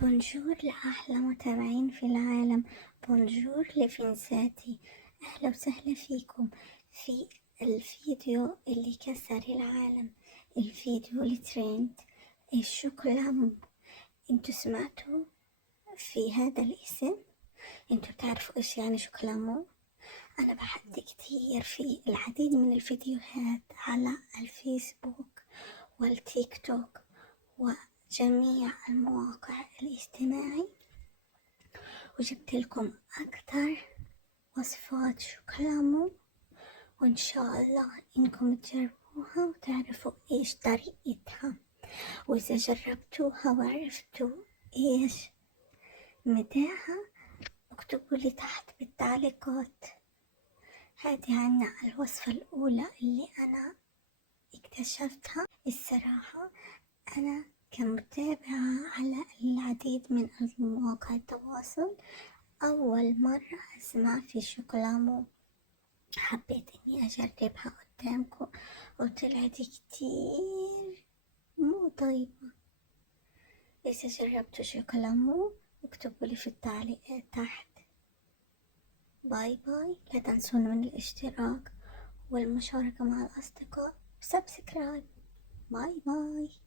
بونجور لأحلى متابعين في العالم. بونجور لفنساتي. أهلا وسهلا فيكم في الفيديو اللي كسر العالم، الفيديو الترند الشوكولامو. انتوا سمعتوا في هذا الاسم؟ انتوا تعرفوا ايش يعني شوكولامو؟ أنا بحثت كتير في العديد من الفيديوهات على الفيسبوك والتيك توك وجميع المواقع الاجتماعي، وجبت لكم أكتر وصفات شوكولامو، وإن شاء الله إنكم تجربوها وتعرفوا إيش طريقتها. وإذا جربتوها وعرفتوا إيش مداها اكتبوا لي تحت بالتعليقات. هذه عنا الوصفة الأولى اللي أنا اكتشفتها. الصراحة أنا كمتابعة على العديد من مواقع التواصل أول مرة أسمع في شوكولامو، حبيت إني أجربها قدامكم وطلعت كتير مو طيبة. إذا جربتوا شوكولامو اكتبوا لي في التعليقات تحت. باي باي، لا تنسون من الاشتراك والمشاركة مع الأصدقاء وسبسكرايب. باي باي.